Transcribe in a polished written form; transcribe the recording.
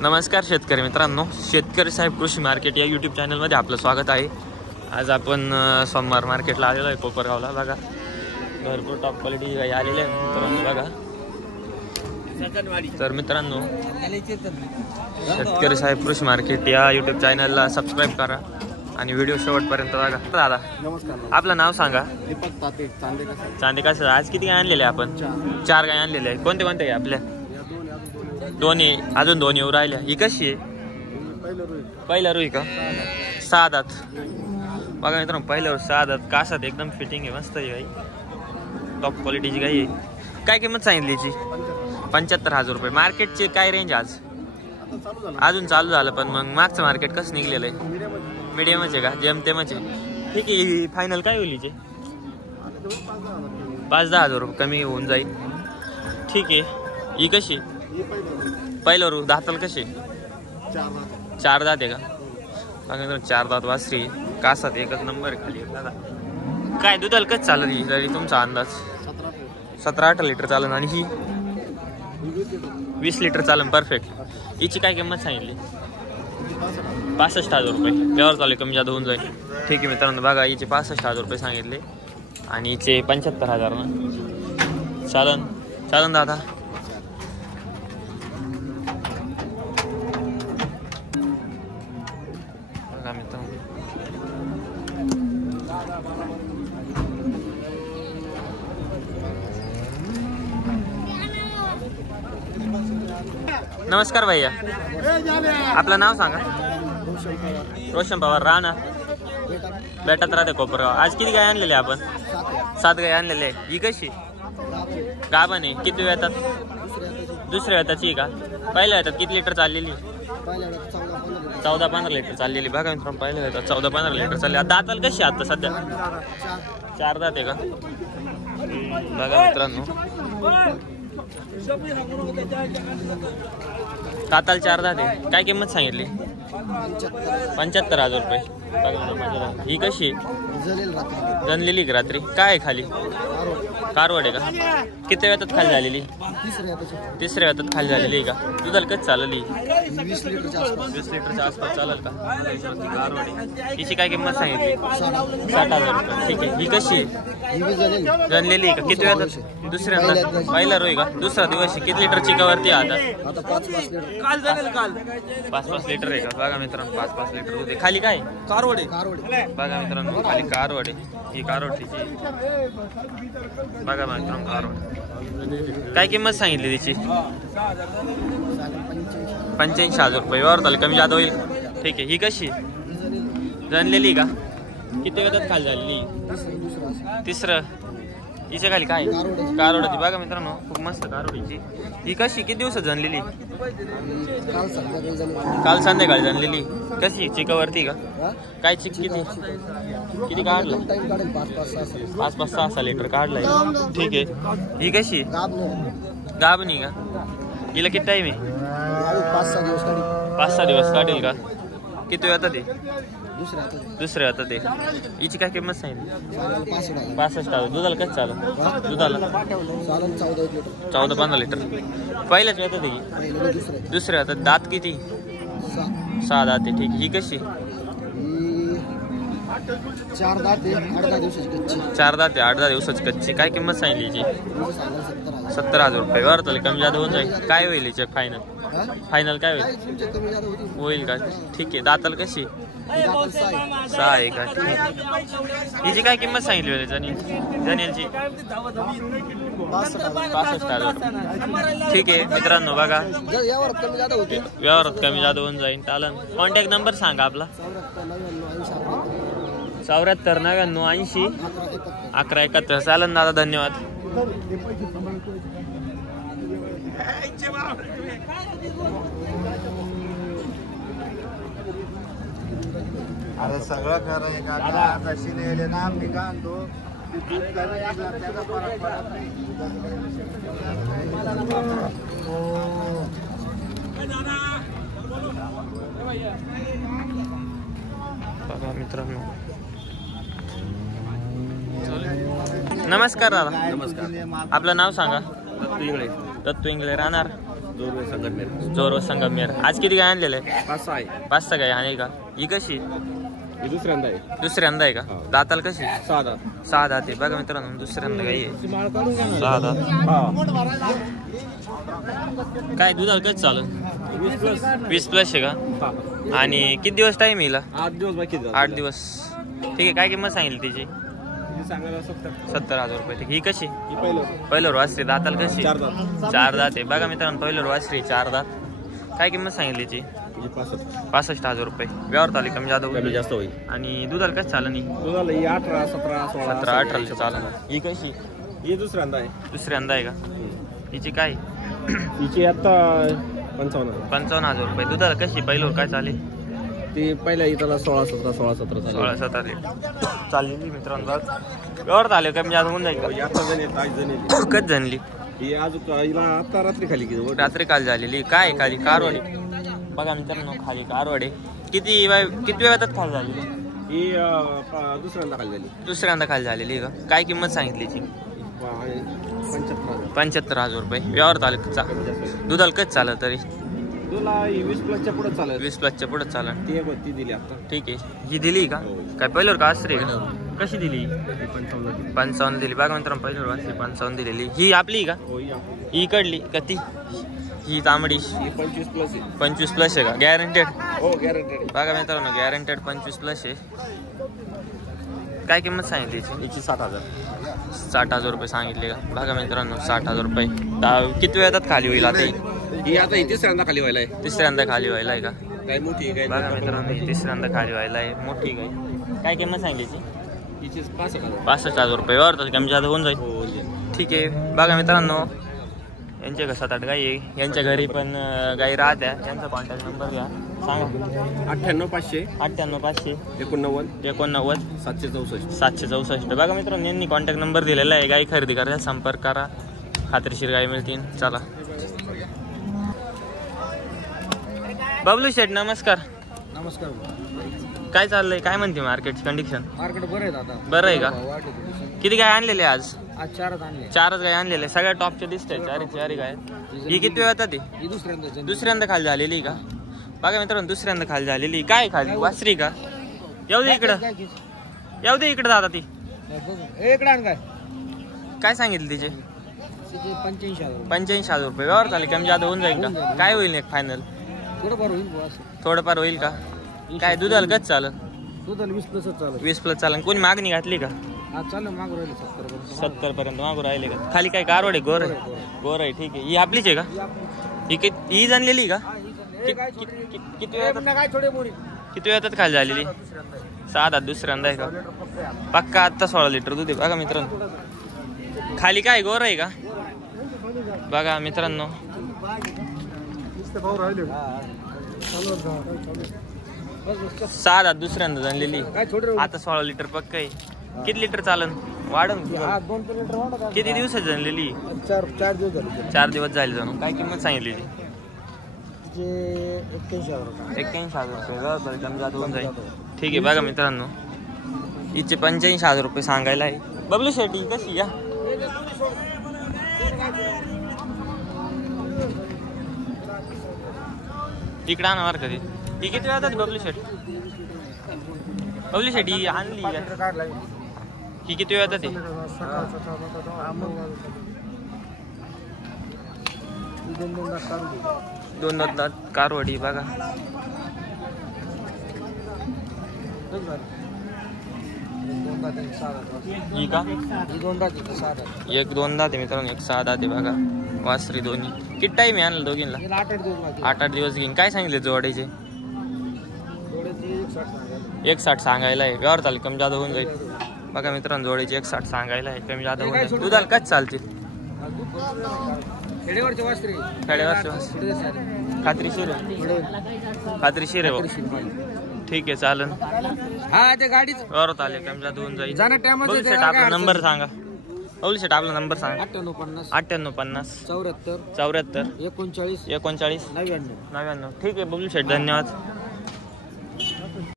नमस्कार शेतकरी मित्रांनो, शेतकरी साहेब कृषी मार्केट या यूट्यूब चॅनलमध्ये आपलं स्वागत आहे। आज आपण सोमवार मार्केटला आलेलो आहे कोपरगावला। बघा भरपूर टॉप क्वालिटी गाई आलेले आहे मित्रांनो। बघा तर मित्रांनो, शेतकरी साहेब कृषी मार्केट या यूट्यूब चॅनलला सबस्क्राईब करा आणि व्हिडिओ शेवटपर्यंत बघा। दादा नमस्कार, आपलं नाव सांगा। दीपक ताते, चांदेकासर। आज किती गाय आणलेले आपण? 4 गाय आणलेले आहे। कोणते कोणते गाय आपल्या? दोन्ही, अजून दोन येऊ राहिल्या। ही कशी आहे? पहिला रुई का? 6 दात। बघा मित्रांनो, पहिल्या रुई 6 दात, कासात एकदम फिटिंग आहे, मस्त आहे गाई, टॉप क्वालिटीची गाई आहे। काय किंमत सांगितली याची? 75,000 रुपये। मार्केटचे काय रेंज आज? अजून चालू झालं, पण मग मागचं मार्केट कसं निघलेलं आहे? मीडियमच आहे का? जेमतेमच आहे। ठीक आहे, फायनल काय होईल हिचे? 5-10 हजार रुपये कमी होऊन जाईल। ठीक आहे। ही कशी? पहिलं रू दाताल कशी? 4 दात आहे का? बघा 4 दात वासरी, कासात एकच नंबर आहे खाली। दादा काय दुधाला कसं चालत ही तरी तुमचा अंदाज? 17-18 लिटर चालन। आणि ही 20 लिटर चालन। परफेक्ट। हिची काय किंमत सांगितली? 65,000 रुपये। व्यवहार चालू कमी जादा होऊन जाईल। ठीक आहे मित्रांनो, बघा हिचे 65,000 रुपये सांगितले आणि हिचे 75,000 ना। चालन दादा। नमस्कार भैया, आपलं नाव सांगा। रोशन पवार। राहणार बेटात राहते कोपरगाव। आज किती गाय आणलेले आपण? 7 गाय आणलेले आहे। ही कशी? गाभण आहे। किती वेळात? दुसऱ्या वेळाची का? पहिल्या वेळात किती लिटर चाललेली? 14-15 लिटर चाललेली। बघा मित्रांनो, पहिल्या वेळात 14-15 लिटर चालली। दाताल कशी आता सध्या? 4 दात आहे का? बघा मित्रांनो, दाताल 4 दात आहे। काय किंमत सांगितली? 75,000 रुपये। बघा ही कशी? जनलेली रात्री। काय आहे खाली? कारवड आहे का? किती वेळात खाली झालेली? तिसऱ्या वेळात खाली झालेली आहे का? दुधाला कधी चालली? 20 लिटरच्या आसपास चालेल का? कारवड। हिची काय किंमत सांगितली? 60,000 रुपये। ठीक आहे। ही कशी? जनलेली आहे का? किती वेळात? दुसऱ्यांदा पहिला रोय का? दुसरा दिवस। किती लिटरची कवरती आता? 5-5 लिटर आहे का? बघा मित्रांनो, 5-5 लिटर दूध आहे। खाली काय? कारवड आहे। बघा मित्रांनो, खाली कारवड आहे। ही कारवड तिची। बघा मित्रांनो, कारवड। काय किंमत सांगितली तिची? 85,000 रुपये। व्यवहार झाले कमी जादा होईल। ठीक आहे। ही कशी? जनलेली का? किती वेळात खाली झालेली? तिसरं। हिच्या खाली काय? कारवड होती। बघा मित्रांनो, खूप मस्त कारवडीची। ही कशी? किती दिवसात जनलेली? काल संध्याकाळी जनलेली। कशी? चिकावरती का? काय चिक? किती काढलं? 5-6 लिटर काढलाय। ठीक आहे। ही कशी? गाभणी का? हिला किती टाइम आहे? 5-6 दिवस काढेल का? किती वेळात ते? दुसऱ्या आता ते। हिची काय किंमत सांगितली? 65,000। दुधाला कसं चालत? दुधाला 14-15 लिटर। पहिल्याच वेळात ते? दुसऱ्या आता। दात किती? 6 दात आहे। ठीक आहे। ही कशी? 4 दात आहे, 8-10 दिवसाची कच्ची। 4 दात आहे, 8-10 दिवसाची कच्ची। काय किंमत सांगितली हिची? 70,000 रुपये। व्यवहार चालेल कमी जादा होऊन जाईल। काय होईल हिचे फायनल? फायनल काय होईल? होईल का? ठीक आहे। दाताल कशी? 6 आहे का? हिची काय किंमत सांगितली होती जनेलची? 65,000 रुपये। ठीक आहे मित्रांनो, बघा व्यवहारात कमी जादा होऊन जाईल। चालन। कॉन्टॅक्ट नंबर सांगा आपला। 74-99-80 1171। चालन दादा, धन्यवाद। अरे सगळं खरं आहे का? शिनेले ना आम्ही का आणतो बघा मित्रांनो, नमस्कार दादा. नमस्कार. आपलं नाव सांगा. दत्तू इंगळे. दत्तू इंगळे. राहणार जोर संगमेर. आज किती गाय आणलेलं आहे? 5-6 गाय आहे का? ही कशी? दुसऱ्यांदा आहे का? दाताल कशी? 6 दात आहे बघा मित्रांनो. दुसऱ्यांदा गाय आहे 6 दात. काय दुधाला कधी चालू? 20+ आहे का? आणि किती दिवस टाइम येईल? 8 दिवस. ठीक आहे. काय किंमत सांगितली तिची? 70,000 रुपये. ठीक. ही कशी? पहिलं वासरी. दाताल कशी? 4 दात आहे बघा मित्रांनो. पहिलं वासरी 4 दात. काय किंमत सांगितली तिची? 65,000 रुपये. व्यवहार ताली कमी जास्त होईल. आणि दुधाला कसं चालू? 17-18 चालू. ही कशी? ही दुसऱ्यांदा आहे का? हिची काय? हिची आता 55,000 रुपये. दुधाला कशी? पहिल्यावर काय चालेल? ती पहिल्या इथला 16-17 लिटर चाललेली मित्रांनो. व्यवहार आले कमी जास्त होऊन जाईल का? कच जनली ही अजून आता रात्री खाली रात्री काल झालेली. काय खाली? कारवाडी बघा मित्रांनो. खाली कारवाडी. किती वेळात खाली झालेली? ही दुसऱ्यांदा खाली झालेली का? काय किंमत सांगितली? 75,000 रुपये. व्यवहार आले. दुधाला कच चालत तरी? तुला 20+ पुढे चालेल. 20+ पुढे चालेल. ती दिली आता. ठीक आहे. ही दिली का? काय पहिल्यावर का आसरी? कशी दिली? 55 दिली बघा मित्रांनो. पहिल्यावर आसरी 55 दिलेली. ही आपली का? ही इकडली का ती? ही तांबडी 25+ आहे का? गॅरंटेड? हो गॅरंटेड बघा मित्रांनो. गॅरंटेड 25+ आहे. काय किंमत सांगितली याची? 60,000 रुपये सांगितले का? बघा मित्रांनो 60,000 रुपये. किती वेळात खाली होईल आता? ही आता तिसऱ्यांदा खाली व्हायला आहे. तिसऱ्यांदा खाली व्हायला आहे का? काय मोठी आहे? बघा मित्रांनो तिसऱ्यांदा खाली व्हायला आहे. मोठी गाय. काय किंमत सांगितली? 65,000 रुपये. व्यवहार कमी जास्त होऊन जाईल. ठीक आहे. बघा मित्रांनो यांच्या 7-8 गाई आहे. यांच्या घरी पण गाई राहत्या. यांचा कॉन्टॅक्ट नंबर घ्या सांगा. 98 500 89 764. बघा मित्रांनो यांनी कॉन्टॅक्ट नंबर दिलेला आहे. गाई खरेदी करा संपर्क करा. खात्रीशीर गाई मिळतील. चला. बबलू शेठ नमस्कार. काय चाललंय? काय म्हणते मार्केटची कंडिशन? मार्केट बरं आहे दादा. बरं आहे का? किती गाय आणलेले आज? 4 गाय आणलेले. सगळ्या टॉपच्या दिसते. 4 गाय. ही किती वेळ येतात? दुसऱ्यांदा खाली झालेली का? बघा मित्रांनो दुसऱ्यांदा खाली झालेली. काय खाली? वासरी का? येऊ दे इकडं दादा. ती काय सांगितलं तिचे? 85,000 रुपये. व्यवहार झाले कमी जादा होऊन जाईल का? काय होईल एक फायनल? थोडंफार होईल का? काय दुधाला कच चालत? 20+ चालन. कोणी मागणी घातली का? 70 पर्यंत मागू राहिले का? खाली काय कारवाडे? गोर आहे. ठीक आहे. ही आपलीच आहे का? ही जाणलेली का? किती वेळात खाली झालेली? 6 दात. दुसऱ्यांदा आहे का? पक्का आता 16 लिटर दूध आहे बघा मित्रांनो. खाली काय गोर आहे का? बघा मित्रांनो 6 दात. दुसऱ्यांदा जाणलेली. आता 16 लिटर पक्का आहे. किती लिटर चालन? वाढन किती दिवसात जाणलेली? 4 दिवस झाले जाणून. काय किंमत सांगितली? 81,000 रुपये. कमी जात होऊन जाईल. ठीक आहे. बघा मित्रांनो हिचे 85,000 रुपये सांगायला आहे. बबलू शेट्टी कशी या? इकडे आणणार कधी? ही किती वेळात? बबलू शेट्टी आणली. ही किती वेळात? 2 दात कारवाडी बघा. ही का? 1 2 दात आहे मित्रांनो. 1 6 दात आहे बघा. वासरी दोन्ही. किती टाइम आहे आणलं दोघींना? 8 दिवस घेईन. काय सांगितले जोडीचे? 160 सांगायला आहे. व्यवहार चालेल कमी जादा होऊन जाईल बघा मित्रांनो. जोडीचे 160 सांगायला आहे. कमी जादा होऊन जाईल. दुधाला कच चालतील? खेड्यावरचे खात्रीशीर आहे. ठीक आहे चालन. व्यवहार आले कमी जादा होऊन जाईल. आपला नंबर सांगा. बबलू शेट आपला नंबर सांगा. 98 50 74 39 99. ठीक आहे बबलू शेट धन्यवाद.